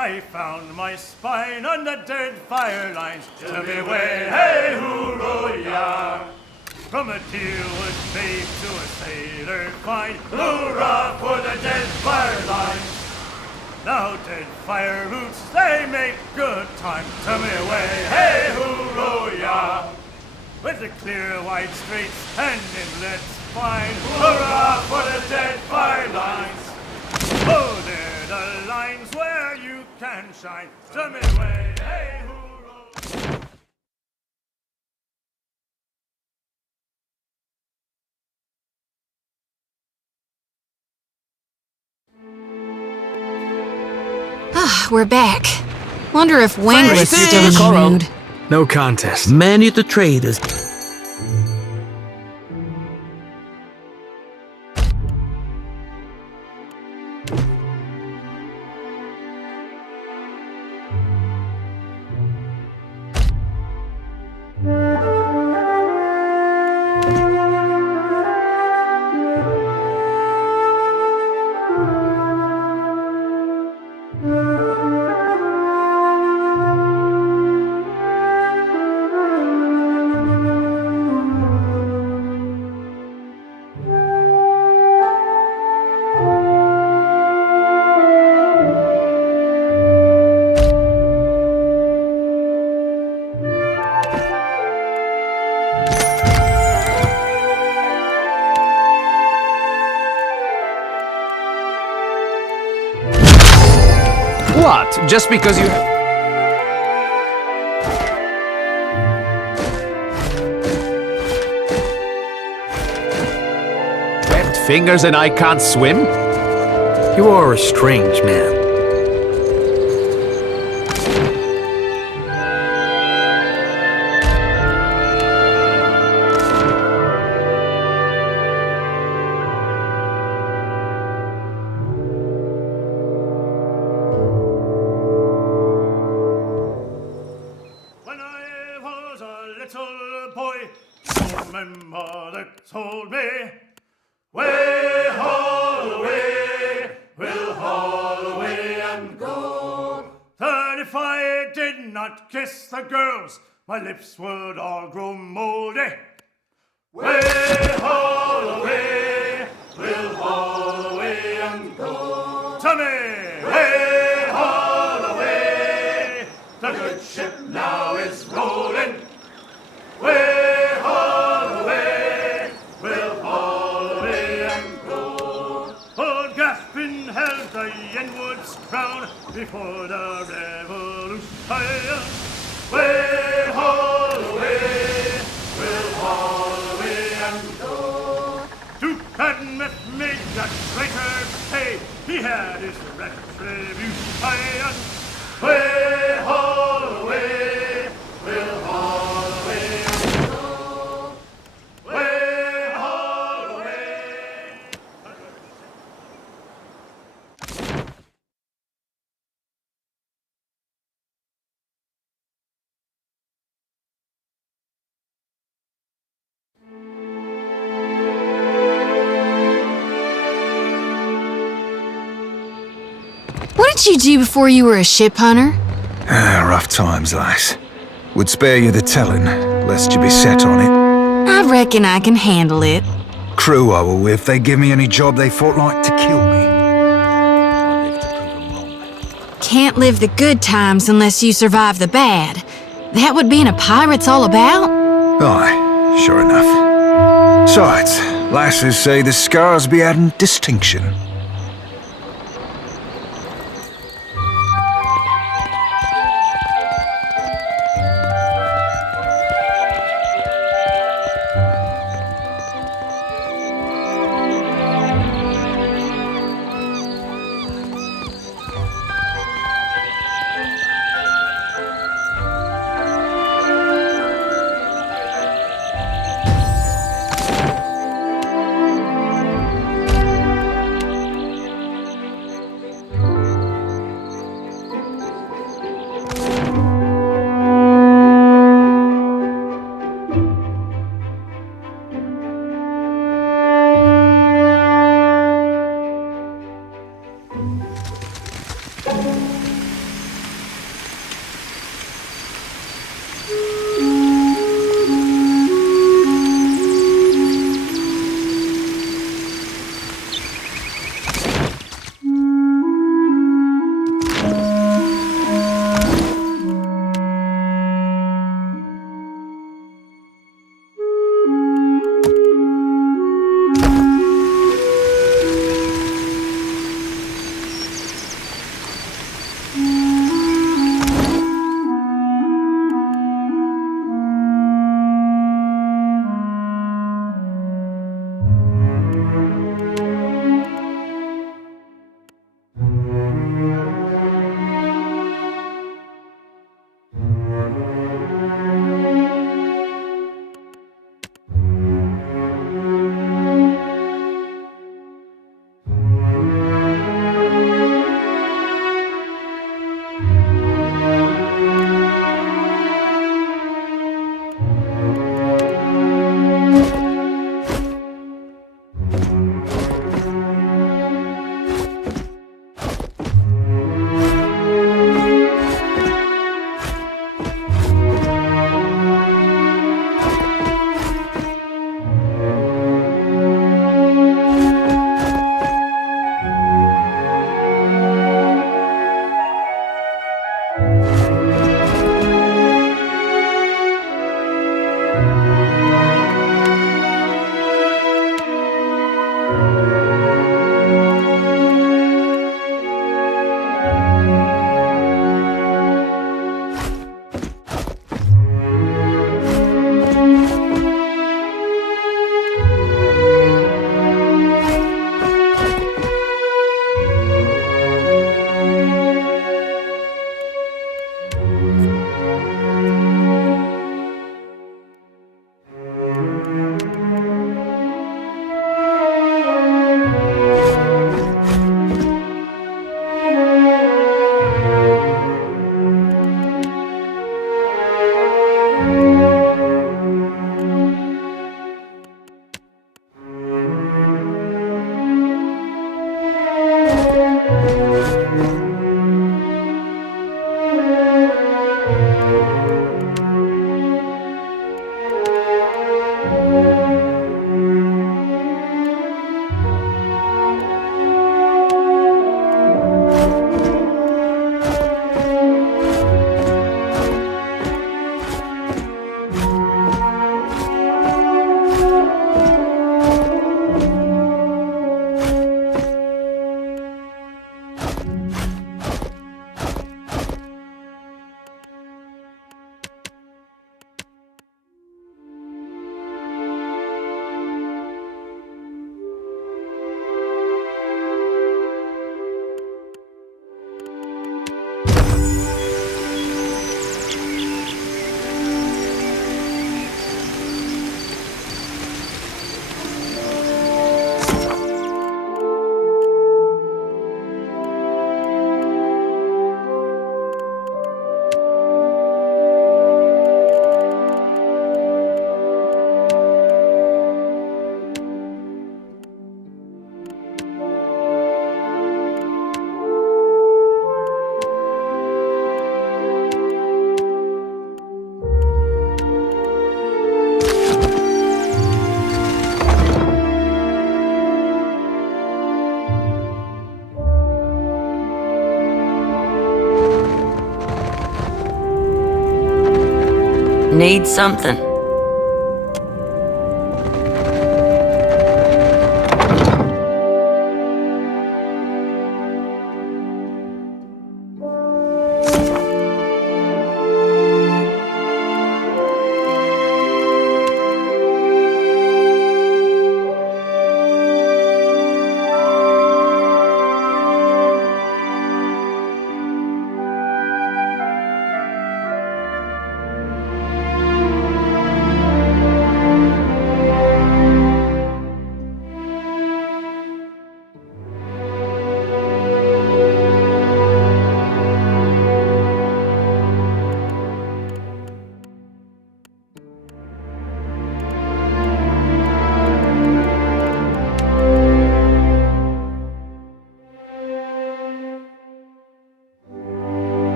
I found my spine on the dead fire lines. Tell me way, hey, hooroo-yah. From a deerwood babe to a sailor fine, hoorah for the dead fire lines. Now dead fire roots, they make good time. Tell me way, hey, hooroo-yah. With the clear wide straits and inlets fine, hurrah for the dead fire lines. Oh, they're the lines where you can shine. Tell me way, hey, hooroo. We're back. Wonder if Wang was still in the mood. No contest. Many the traders. What? Just because you... Webbed fingers and I can't swim? You are a strange man. My mother told me, way, haul away, we'll haul away and go. That if I did not kiss the girls, my lips would all grow moldy. Way, haul away, we'll haul away and go. To me, way, haul away, the good ship now is rolling. Way, crown before the revolution. Way, haul away, we'll haul away and go. To Cadmus made the traitor pay, he had his retribution. Way, haul away, we'll haul away and go. Way, haul away. What did you do before you were a ship hunter? Rough times, lass. Would spare you the telling, lest you be set on it. I reckon I can handle it. Crew I were with, they give me any job they thought like to kill me. I live to prove them wrong. Can't live the good times unless you survive the bad. That what being a pirate's all about? Aye, sure enough. Besides, lasses say the scars be adding distinction. Need something?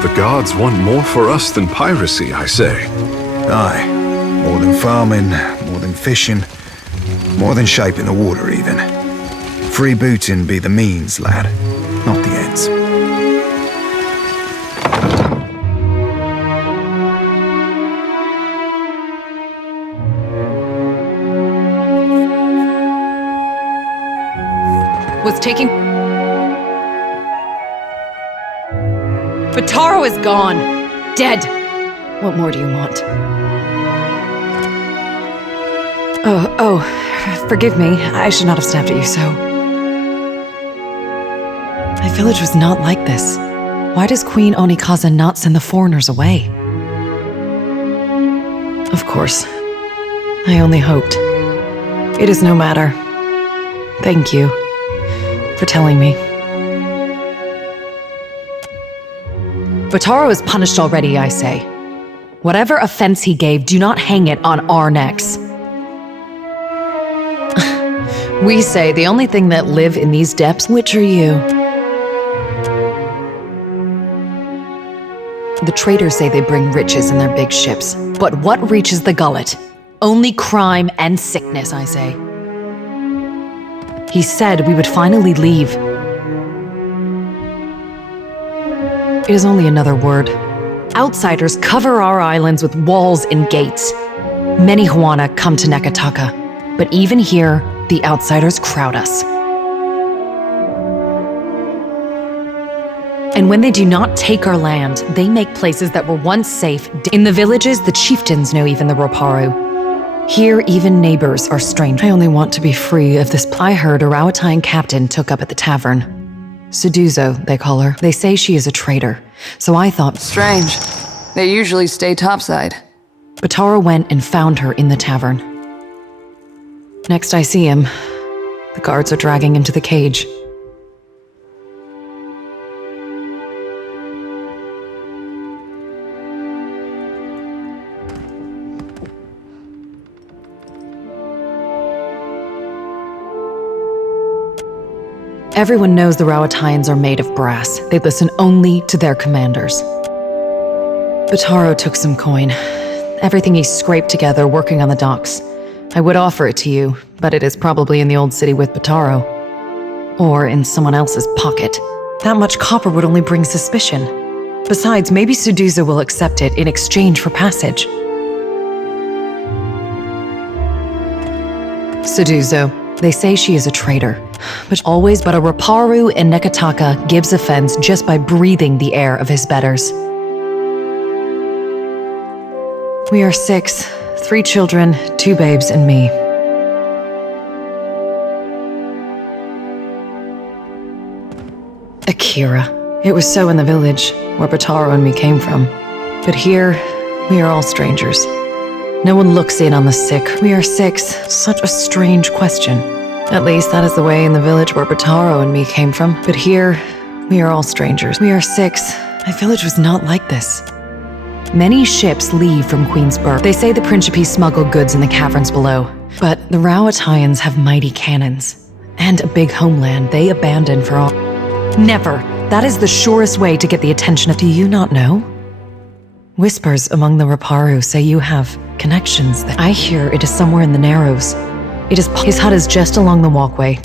The gods want more for us than piracy, I say. Aye. More than farming, more than fishing, more than shaping the water even. Freebooting be the means, lad, not the ends. Was taking... But Taro is gone. Dead. What more do you want? Oh, forgive me. I should not have snapped at you so. My village was not like this. Why does Queen Onikaza not send the foreigners away? Of course. I only hoped. It is no matter. Thank you for telling me. Botaro is punished already, I say. Whatever offense he gave, do not hang it on our necks. We say the only thing that live in these depths, which are you? The traders say they bring riches in their big ships. But what reaches the gullet? Only crime and sickness, I say. He said we would finally leave. It is only another word. Outsiders cover our islands with walls and gates. Many Huana come to Nekataka, but even here, the outsiders crowd us. And when they do not take our land, they make places that were once safe. In the villages, the chieftains know even the Roparu. Here, even neighbors are strange. I only want to be free of this. I heard a Rawatine captain took up at the tavern. Suduzo, they call her. They say she is a traitor, so I thought... Strange. They usually stay topside. Batara went and found her in the tavern. Next I see him, the guards are dragging him to the cage. Everyone knows the Rawatayans are made of brass. They listen only to their commanders. Bataro took some coin. Everything he scraped together working on the docks. I would offer it to you, but it is probably in the old city with Bataro. Or in someone else's pocket. That much copper would only bring suspicion. Besides, maybe Suduzo will accept it in exchange for passage. Suduzo. They say she is a traitor. But a Raparu in Nekataka gives offense just by breathing the air of his betters. We are 6, 3 children, 2 babes, and me. Akira. It was so in the village, where Bataro and me came from. But here, we are all strangers. No one looks in on the sick. We are 6. Such a strange question. At least that is the way in the village where Bataro and me came from. But here, we are all strangers. We are 6. My village was not like this. Many ships leave from Queensburg. They say the Principe smuggle goods in the caverns below. But the Rawatayans have mighty cannons. And a big homeland they abandon for all. Never. That is the surest way to get the attention of... Do you not know? Whispers among the Raparu say you have connections that... I hear it is somewhere in the Narrows. His hut is just along the walkway.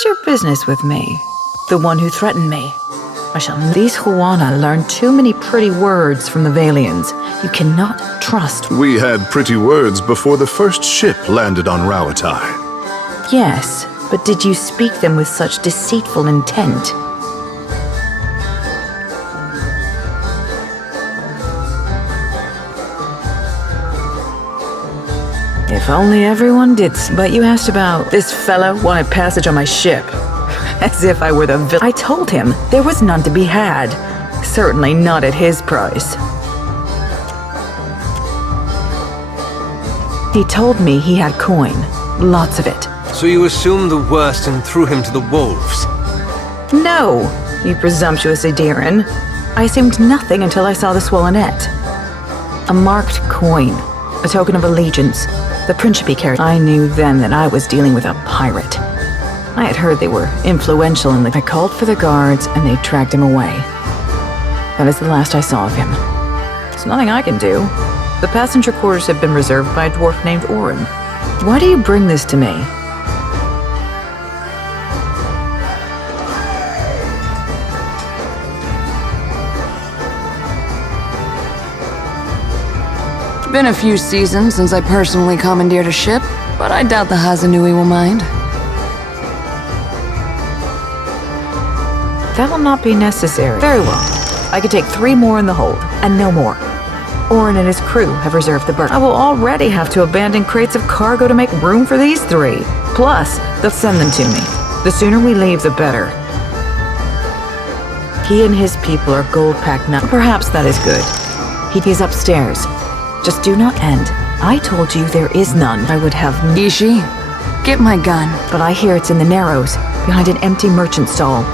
is your business with me? The one who threatened me? I shall... These Huana learn too many pretty words from the Valians. You cannot trust... We had pretty words before the first ship landed on Rawatai. Yes, but did you speak them with such deceitful intent? If only everyone did. But you asked about this fellow wanted passage on my ship. As if I were the villain. I told him there was none to be had. Certainly not at his price. He told me he had coin. Lots of it. So you assumed the worst and threw him to the wolves? No, you presumptuous Adiran. I assumed nothing until I saw the swollenette. A marked coin. A token of allegiance. The Principe carried. I knew then that I was dealing with a pirate. I had heard they were influential in the... I called for the guards and they tracked him away. That is the last I saw of him. There's nothing I can do. The passenger quarters have been reserved by a dwarf named Orin. Why do you bring this to me? Been a few seasons since I personally commandeered a ship, but I doubt the Hazanui will mind. That will not be necessary. Very well. I could take 3 more in the hold, and no more. Orin and his crew have reserved the berth. I will already have to abandon crates of cargo to make room for these 3. Plus, they'll send them to me. The sooner we leave, the better. He and his people are gold-packed now. Perhaps that is good. He is upstairs. Just do not end. I told you there is none. I would have... Ishi, get my gun. But I hear it's in the Narrows, behind an empty merchant stall.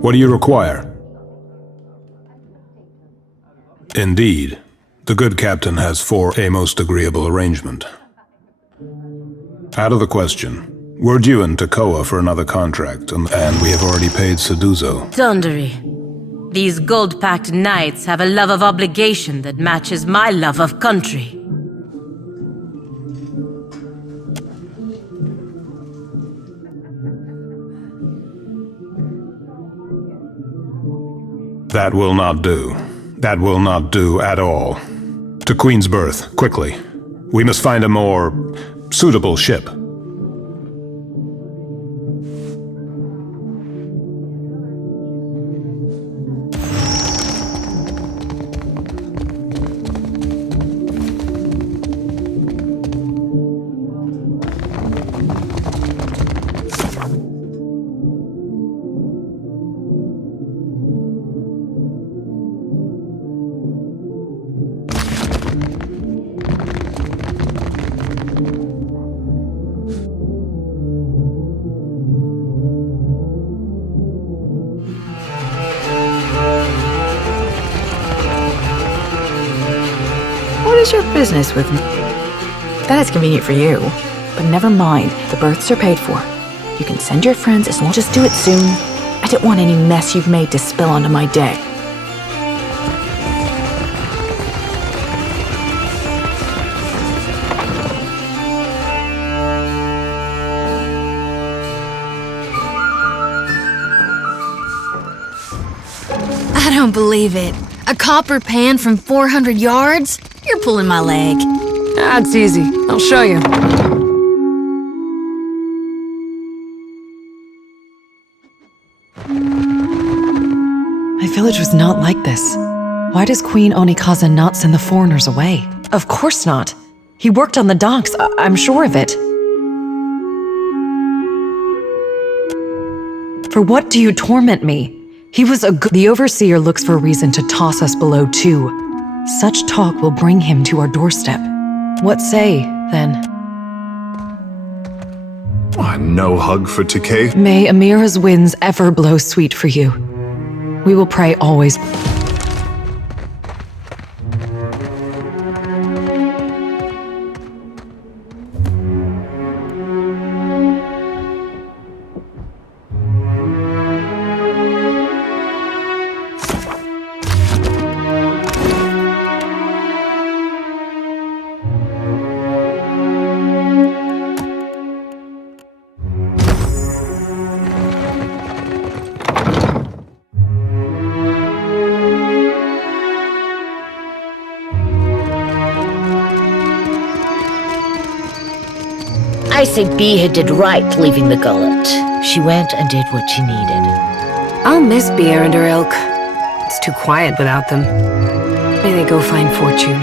What do you require? Indeed. The good captain has for a most agreeable arrangement. Out of the question. We're due in Tekoa for another contract, and we have already paid Seduzo. Thundery. These gold-packed knights have a love of obligation that matches my love of country. That will not do. That will not do at all. To Queen's Berth, quickly. We must find a more suitable ship. What is your business with me? That is convenient for you. But never mind, the berths are paid for. You can send your friends as long as just do it soon. I don't want any mess you've made to spill onto my deck. I don't believe it. A copper pan from 400 yards? You're pulling my leg. That's easy. I'll show you. My village was not like this. Why does Queen Onikaza not send the foreigners away? Of course not. He worked on the docks, I'm sure of it. For what do you torment me? He was a good— The Overseer looks for a reason to toss us below too. Such talk will bring him to our doorstep. What say, then? No hug for Takei? May Amira's winds ever blow sweet for you. We will pray always. I say Beha did right leaving the gullet. She went and did what she needed. I'll miss Beer and her ilk. It's too quiet without them. May they go find fortune.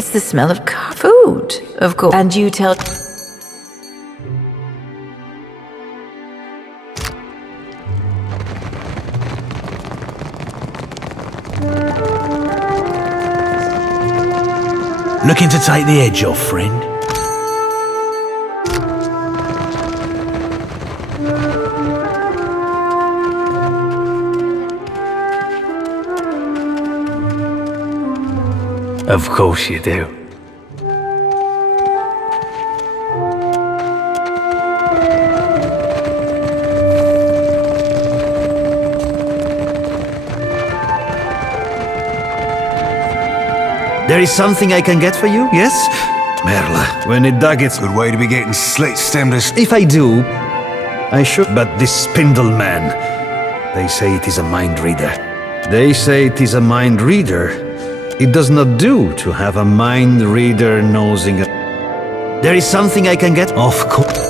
It's the smell of food, of course. And you tell... Looking to take the edge off, friend? Of course you do. There is something I can get for you, yes? Merla, when it dug its... Good way to be getting slit-stemmed. If I do, I should... But this spindle man, they say it is a mind reader. They say it is a mind reader. It does not do to have a mind reader nosing... There is something I can get? Of course.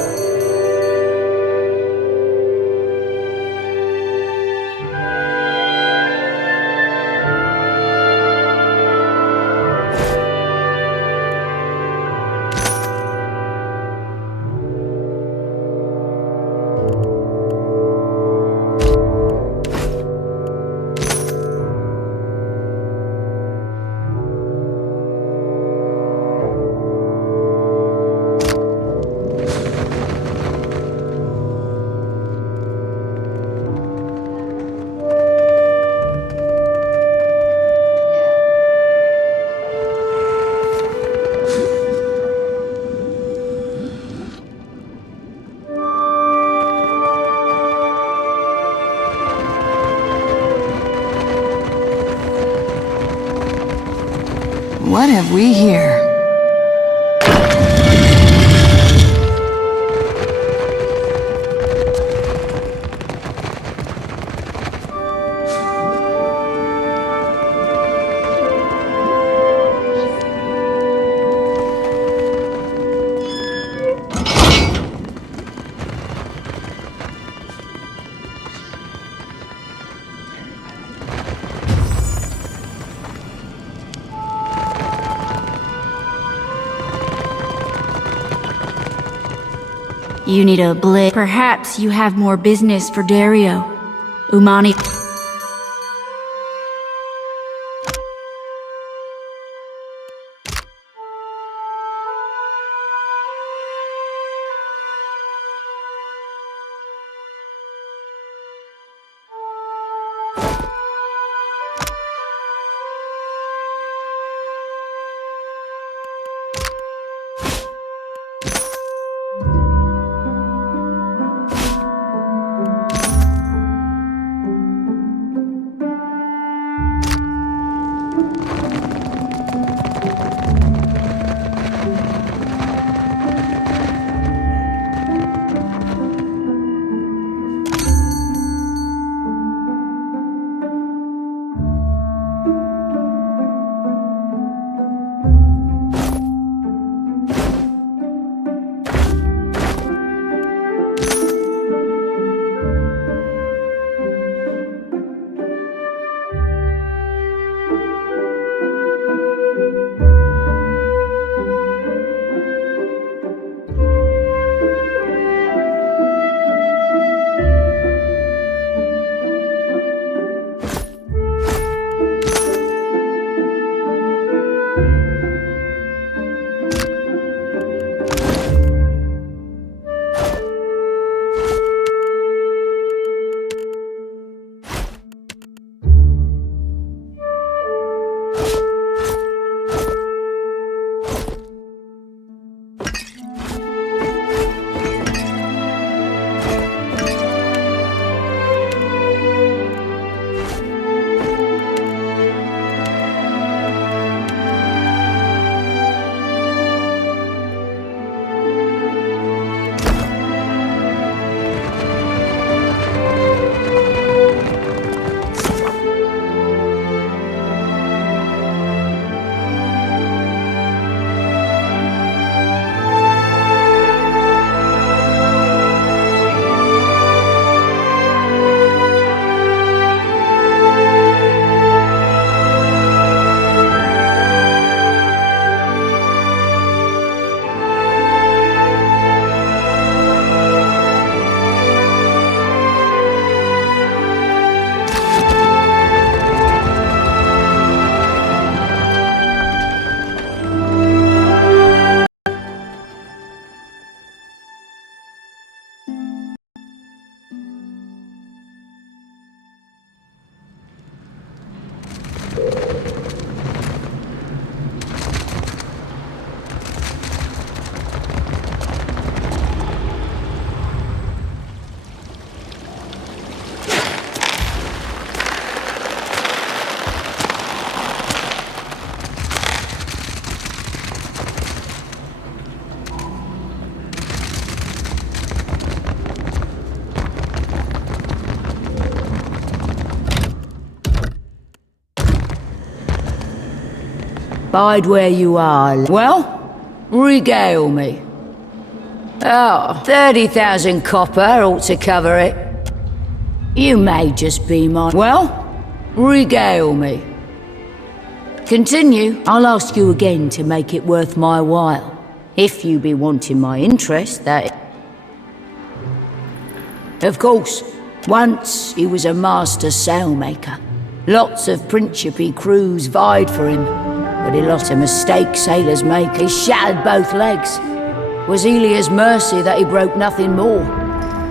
What have we here? You need a blitz. Perhaps you have more business for Dario. Umani. Bide where you are. Well, regale me. Oh, 30,000 copper ought to cover it. You may just be mine. Well, regale me. Continue. I'll ask you again to make it worth my while. If you be wanting my interest, that... Of course, once he was a master sailmaker. Lots of Principe crews vied for him, but he lost a mistake sailors make. He shattered both legs. Was Elia's mercy that he broke nothing more,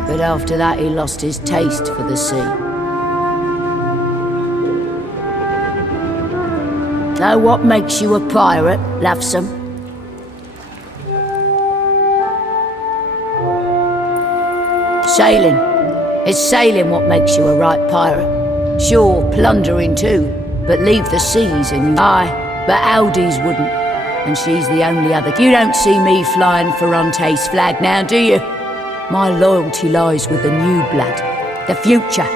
but after that he lost his taste for the sea. Know what makes you a pirate, lovesome? Sailing. It's sailing what makes you a right pirate. Sure, plundering too, but leave the seas and you... Aye, but Aldi's wouldn't. And she's the only other... You don't see me flying Ferrante's flag now, do you? My loyalty lies with the new blood, the future.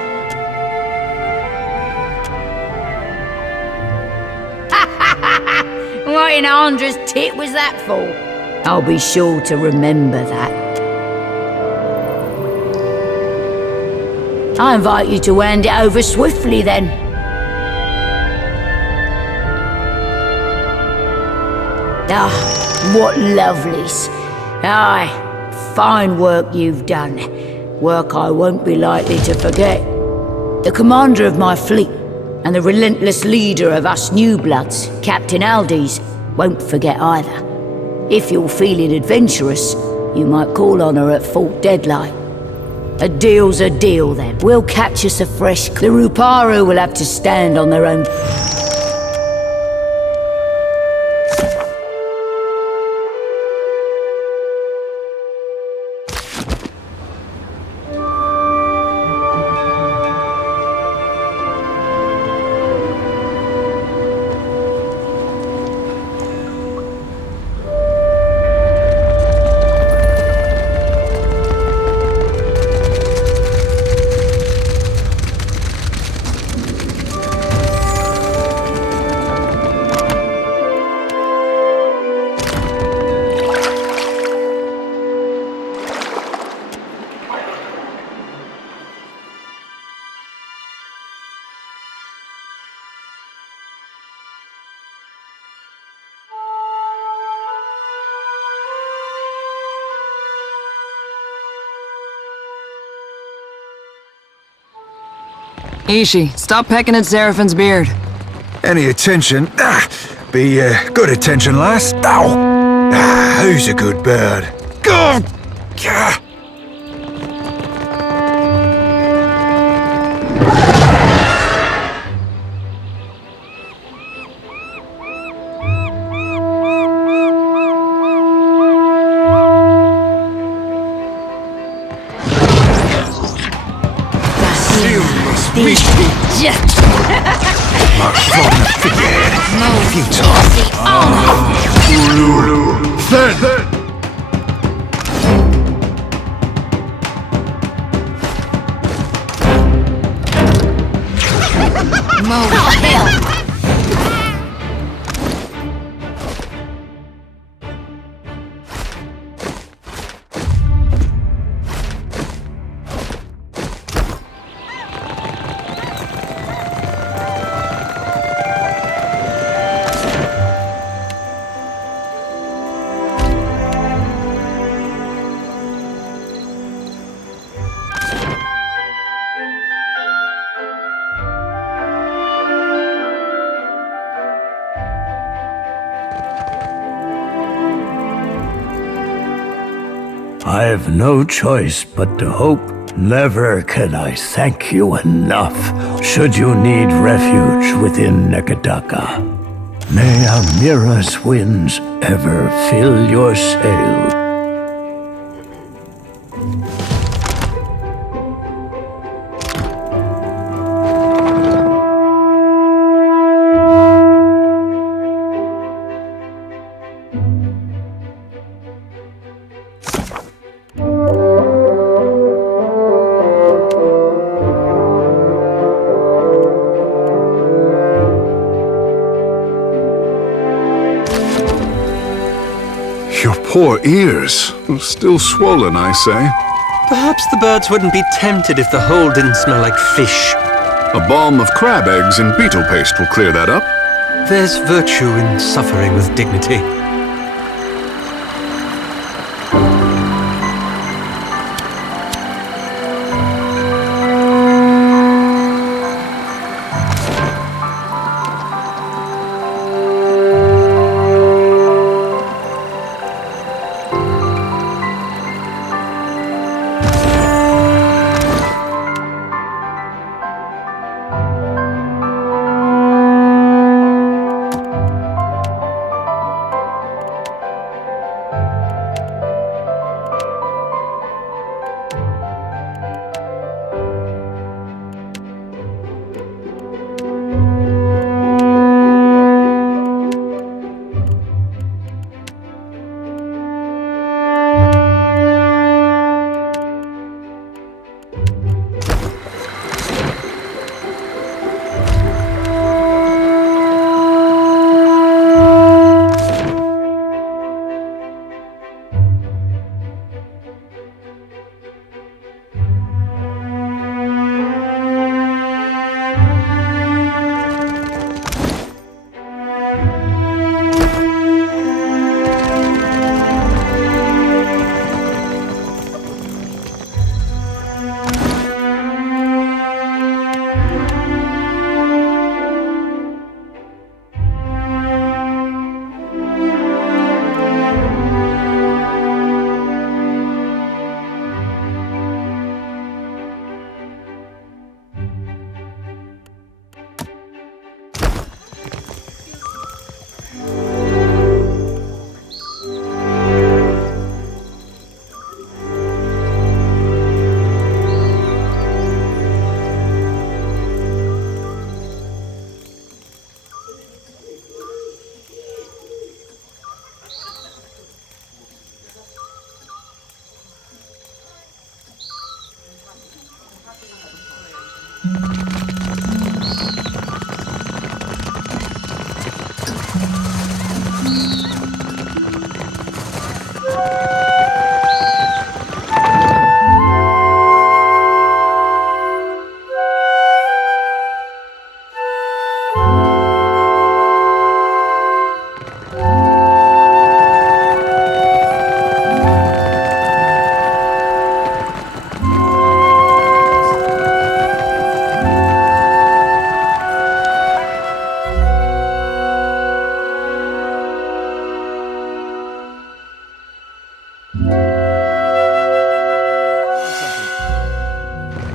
What in Andra's tit was that for? I'll be sure to remember that. I invite you to hand it over swiftly, then. Ah, what lovelies. Aye, fine work you've done. Work I won't be likely to forget. The commander of my fleet, and the relentless leader of us new bloods, Captain Aldi's, won't forget either. If you're feeling adventurous, you might call on her at Fort Deadlight. A deal's a deal, then. We'll catch us a fresh... The Ruparu will have to stand on their own... Ishi, stop pecking at Seraphin's beard. Any attention? Be good attention, lass. Ow! Who's a good bird? Go! I've no choice but to hope. Never can I thank you enough, should you need refuge within Nekadaka. May Almira's winds ever fill your sail. poor ears. Still swollen, I say. Perhaps the birds wouldn't be tempted if the hole didn't smell like fish. A balm of crab eggs and beetle paste will clear that up. There's virtue in suffering with dignity.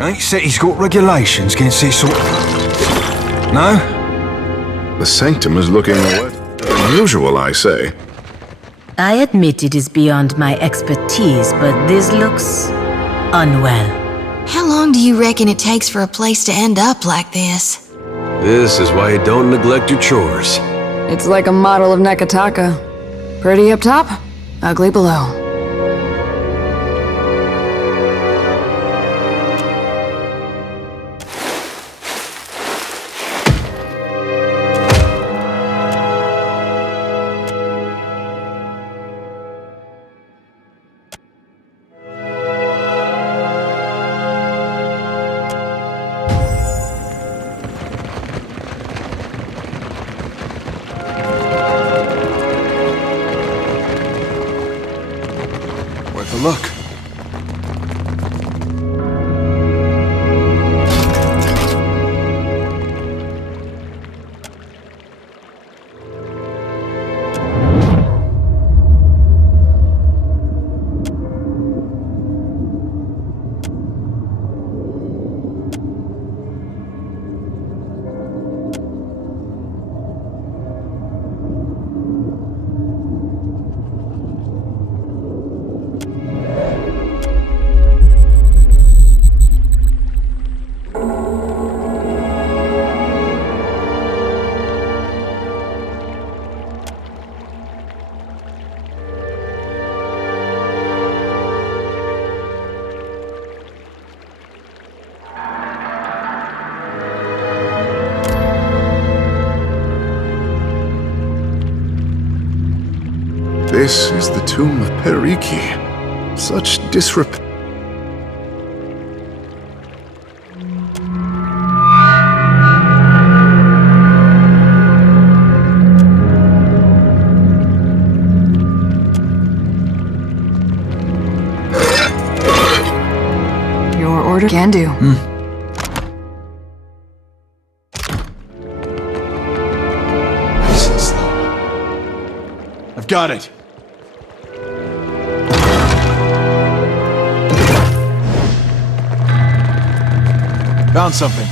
Ain't city's got regulations against this sort of... No? The sanctum is looking more than usual, I say. I admit it is beyond my expertise, but this looks unwell. How long do you reckon it takes for a place to end up like this? This is why you don't neglect your chores. It's like a model of Nekataka. Pretty up top, ugly below. This is the tomb of Periki. Such disrepute. Your order can do. Nice and slow. I've got it. Found something.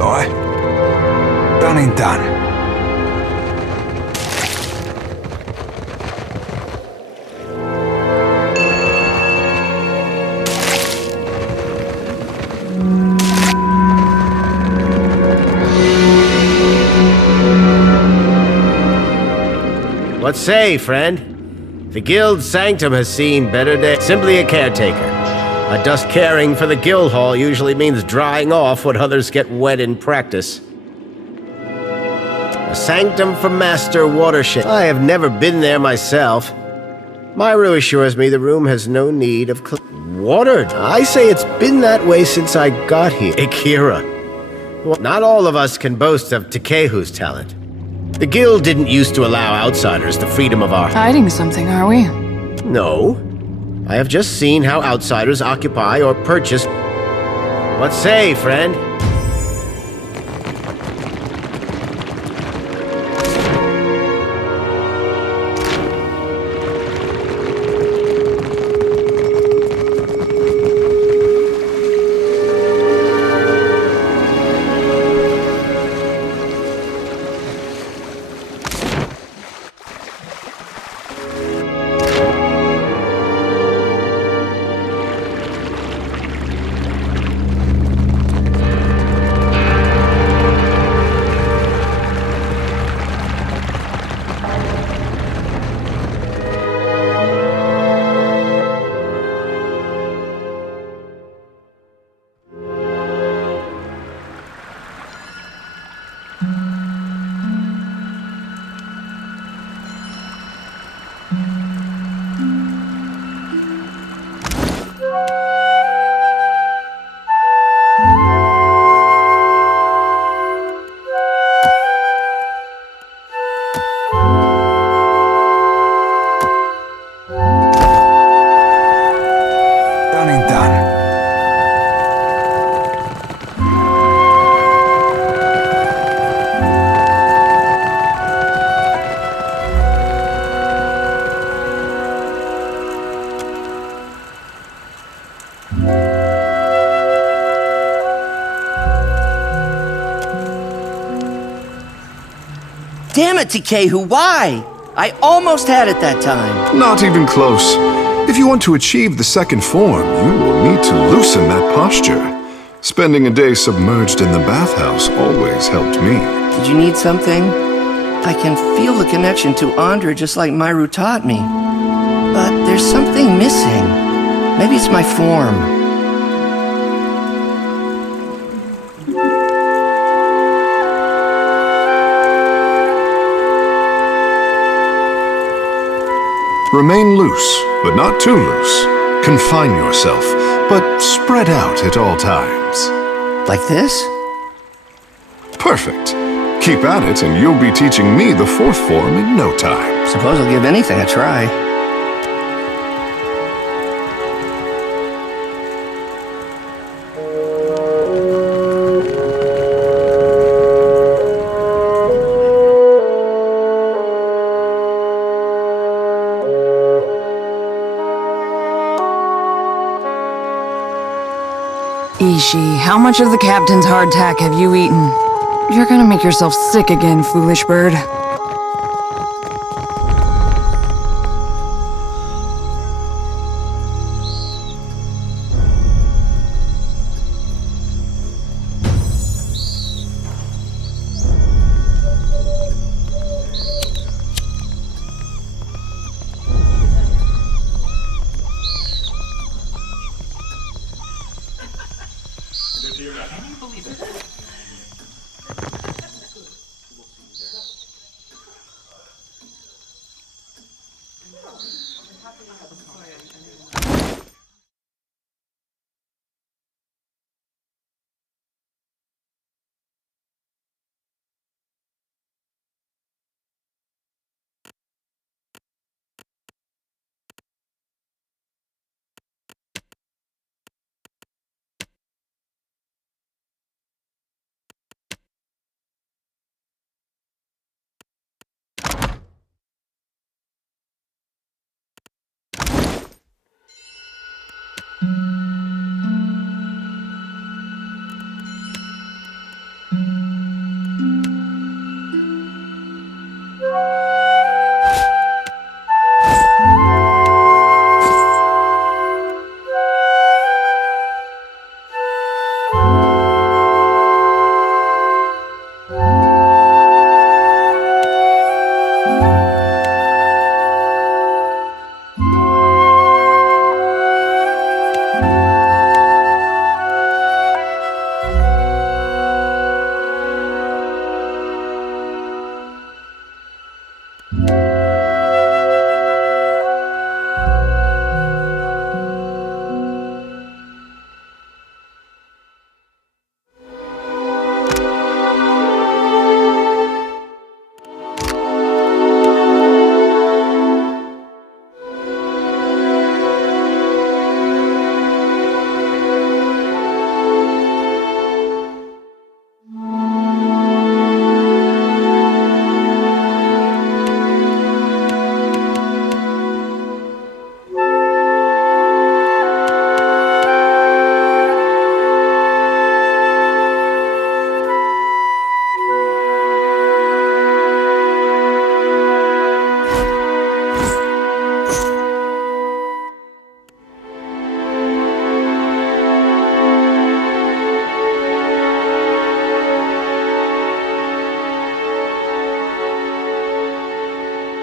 Aye. Done and done. What say, friend? The Guild's sanctum has seen better days. Simply a caretaker. A dust caring for the guild hall usually means drying off what others get wet in practice. A sanctum for Master Watershed. I have never been there myself. Myru assures me the room has no need of watered. I say it's been that way since I got here. Akira. Well, not all of us can boast of Takehu's talent. The guild didn't used to allow outsiders the freedom of our... Hiding something, are we? No. I have just seen how outsiders occupy or purchase... What say, friend? Damn it, Takehu, why? I almost had it that time. Not even close. If you want to achieve the second form, you will need to loosen that posture. Spending a day submerged in the bathhouse always helped me. Did you need something? I can feel the connection to Andra just like Myru taught me. But there's something missing. Maybe it's my form. Remain loose, but not too loose. Confine yourself, but spread out at all times. Like this? Perfect. Keep at it, and you'll be teaching me the fourth form in no time. Suppose I'll give anything a try. Ishi, how much of the captain's hardtack have you eaten? You're gonna make yourself sick again, foolish bird.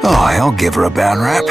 Oh, I'll give her a bad rap.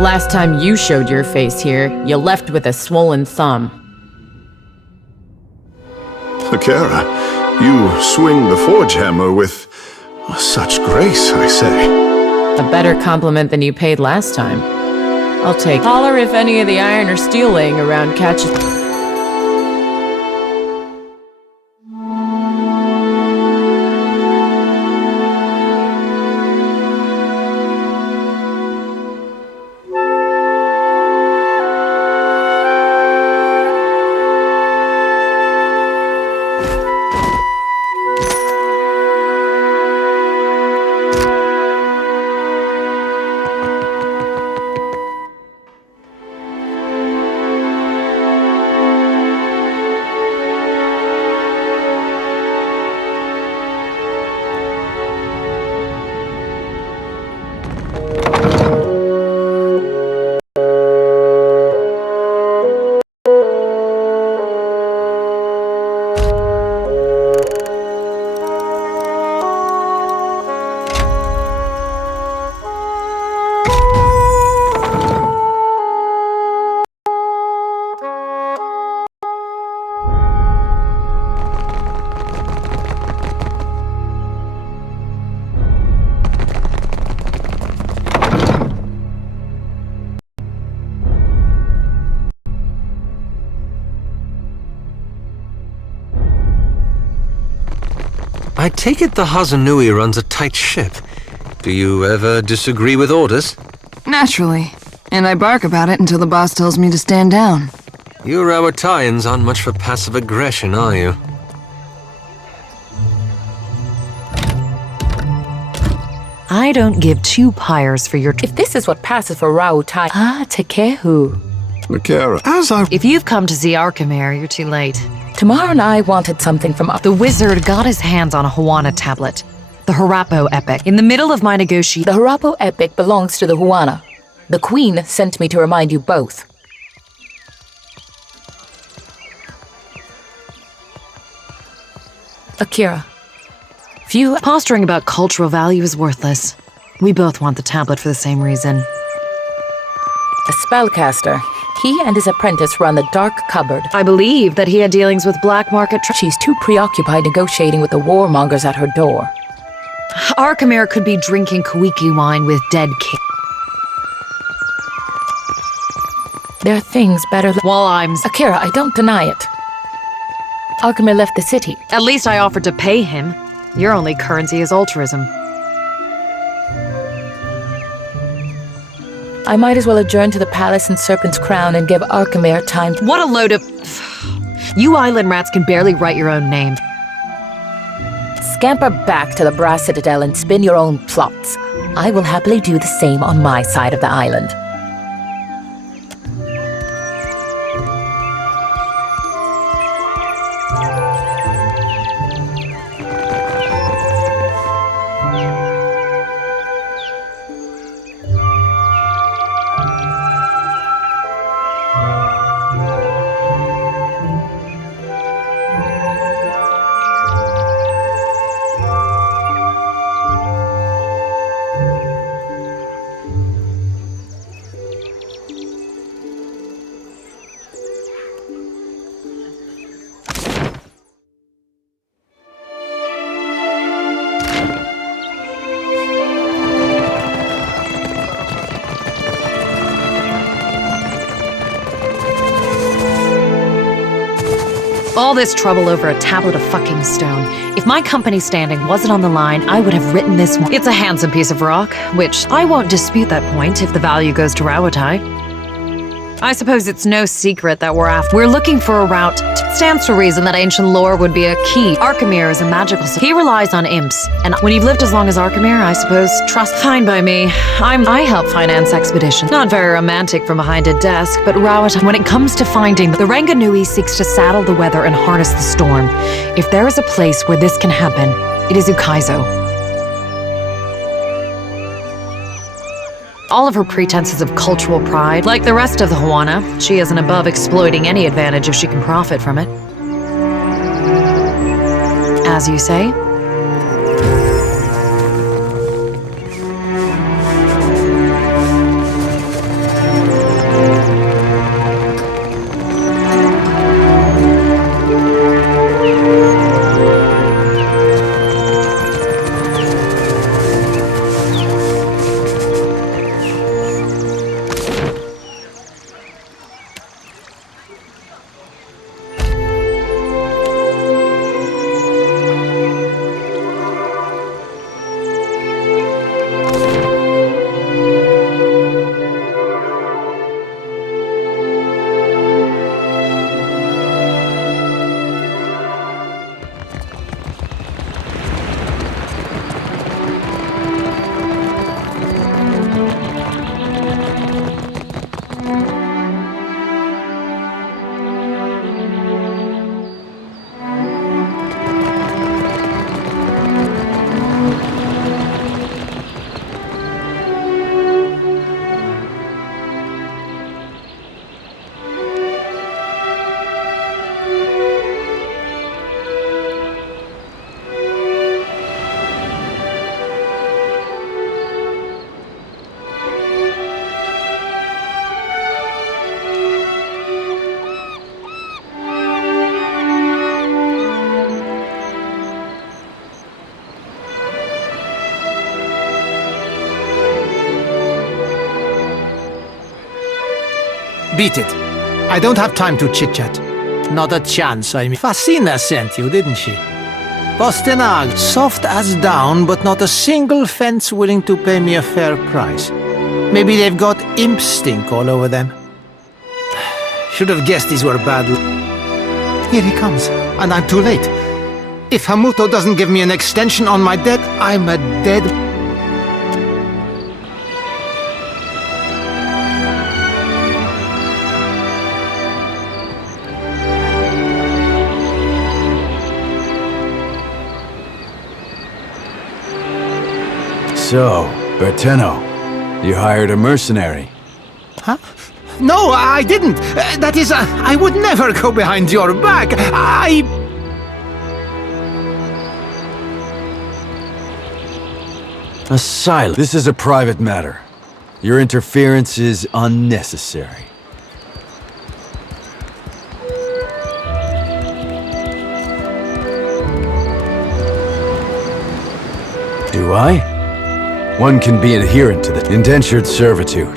Last time you showed your face here, you left with a swollen thumb. Akira, you swing the forge hammer with such grace, I say. A better compliment than you paid last time. I'll take. Holler if any of the iron or steel laying around catches. I take it the Hazanui runs a tight ship. Do you ever disagree with orders? Naturally. And I bark about it until the boss tells me to stand down. You Rawatayans aren't much for passive aggression, are you? I don't give two pyres for your... If this is what passes for Rautai... Ah, Takehu. Nakara, If you've come to see Arkhamir, you're too late. Tamar and I wanted something from... The wizard got his hands on a Huana tablet. The Harapo epic. In the middle of my negotiation... The Harapo epic belongs to the Huana. The Queen sent me to remind you both. Akira. Posturing about cultural value is worthless. We both want the tablet for the same reason. A spellcaster. He and his apprentice run the Dark Cupboard. I believe that he had dealings with black market... She's too preoccupied negotiating with the warmongers at her door. Arkhamir could be drinking Kuiki wine with dead king. There are things better... While I'm... Akira, I don't deny it. Arkhamir left the city. At least I offered to pay him. Your only currency is altruism. I might as well adjourn to the palace in Serpent's Crown and give Arkhamir time to... What a load of... You island rats can barely write your own name. Scamper back to the Brass Citadel and spin your own plots. I will happily do the same on my side of the island. All this trouble over a tablet of fucking stone. If my company standing wasn't on the line, I would have written this one. It's a handsome piece of rock, which I won't dispute that point if the value goes to Rawatai. I suppose it's no secret that we're looking for a route. It stands to reason that ancient lore would be a key. Arkhamir is a magical... He relies on imps, and when you've lived as long as Arkhamir, I suppose trust... Fine by me. I help finance expeditions. Not very romantic from behind a desk, but Rawat, when it comes to finding... The Ranganui seeks to saddle the weather and harness the storm. If there is a place where this can happen, it is Ukaizo. All of her pretenses of cultural pride, like the rest of the Huana, she isn't above exploiting any advantage if she can profit from it. As you say. Beat it. I don't have time to chit-chat. Not a chance, I mean. Fasina sent you, didn't she? Bostenag, soft as down, but not a single fence willing to pay me a fair price. Maybe they've got imp stink all over them. Should have guessed these were bad. Here he comes, and I'm too late. If Hamuto doesn't give me an extension on my debt, I'm a dead... So, Berteno, you hired a mercenary. Huh? No, I didn't. That is, I would never go behind your back. Silence. This is a private matter. Your interference is unnecessary. Do I? One can be adherent to the indentured servitude.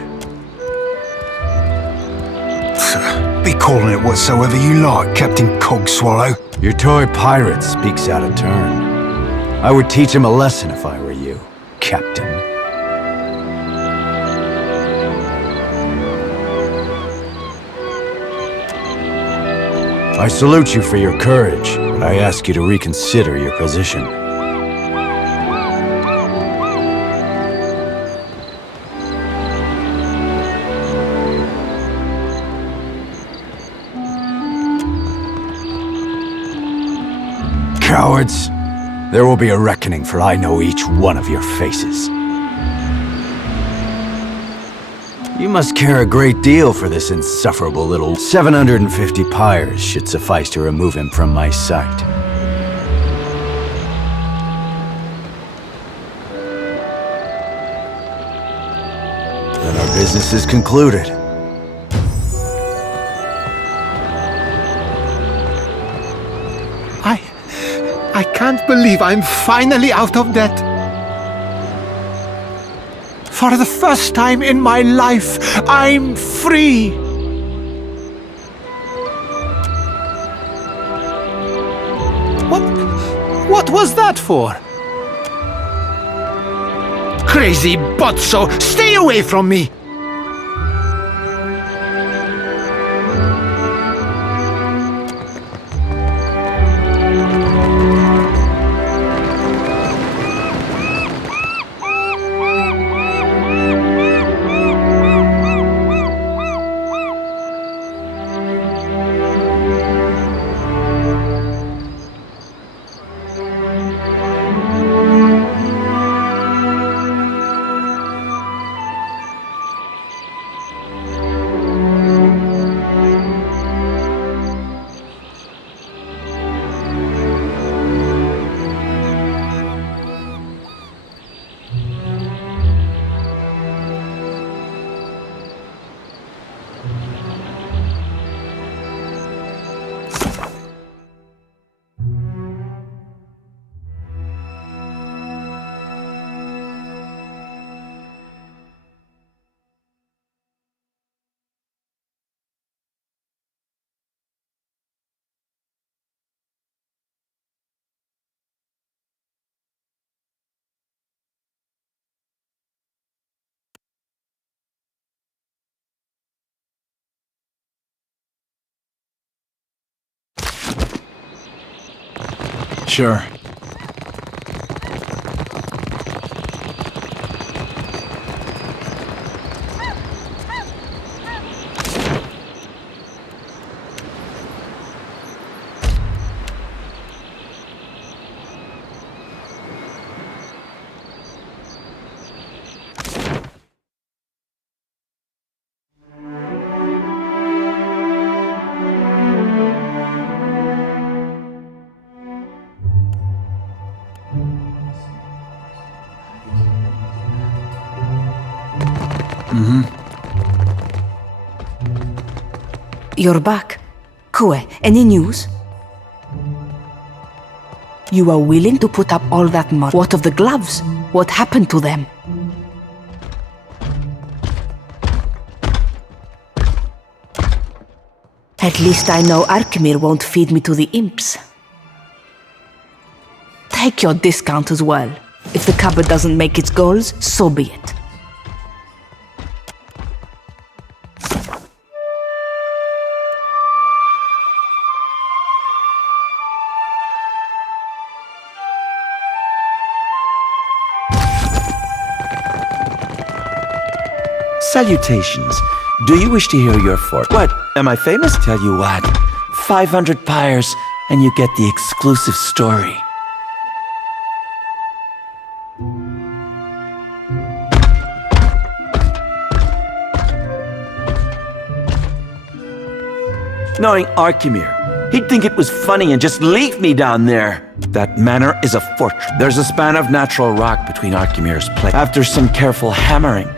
Be calling it whatsoever you like, Captain Cogswallow. Your toy pirate speaks out of turn. I would teach him a lesson if I were you, Captain. I salute you for your courage, but I ask you to reconsider your position. Cowards! There will be a reckoning, for I know each one of your faces. You must care a great deal for this insufferable little... 750 pyres should suffice to remove him from my sight. Then our business is concluded. I can't believe I'm finally out of debt. For the first time in my life, I'm free. What was that for? Crazy botso, stay away from me! Sure. You're back. Kue, any news? You are willing to put up all that money. What of the gloves? What happened to them? At least I know Arkmir won't feed me to the imps. take your discount as well. If the cupboard doesn't make its goals, so be it. Salutations. Do you wish to hear your fort? What? Am I famous? Tell you what. 500 pyres, and you get the exclusive story. Knowing Arkemir, he'd think it was funny and just leave me down there. That manor is a fortress. There's a span of natural rock between Arkemir's place. After some careful hammering,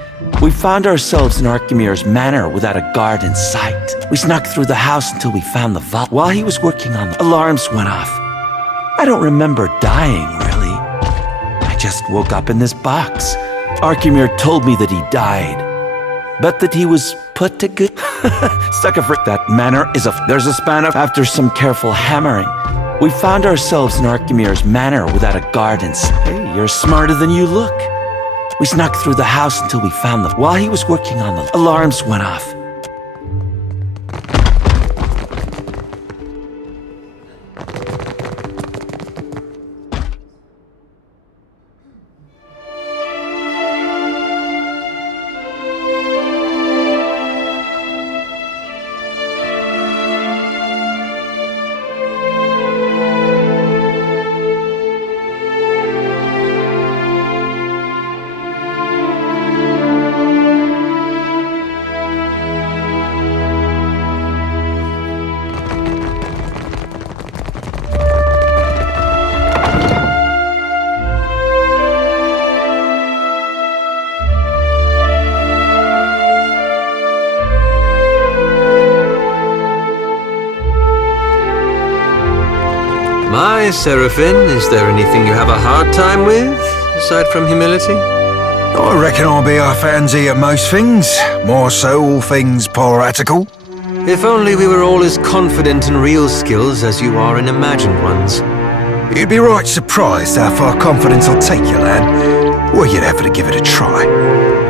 we found ourselves in Arkemir's manor without a guard in sight. We snuck through the house until we found the vault. While he was working on the alarms went off. I don't remember dying, really. I just woke up in this box. Arkemir told me that he died, but that he was put to good. Stuck a frick. That manor is there's a span of. After some careful hammering, we found ourselves in Arkemir's manor without a guard in sight. Hey, you're smarter than you look. We snuck through the house until we found them. While he was working on the alarms went off. My Seraphim, is there anything you have a hard time with, aside from humility? I reckon I'll be a fancy at most things, more so all things piratical. If only we were all as confident in real skills as you are in imagined ones. You'd be right surprised how far confidence will take you, lad. Were you ever to give it a try?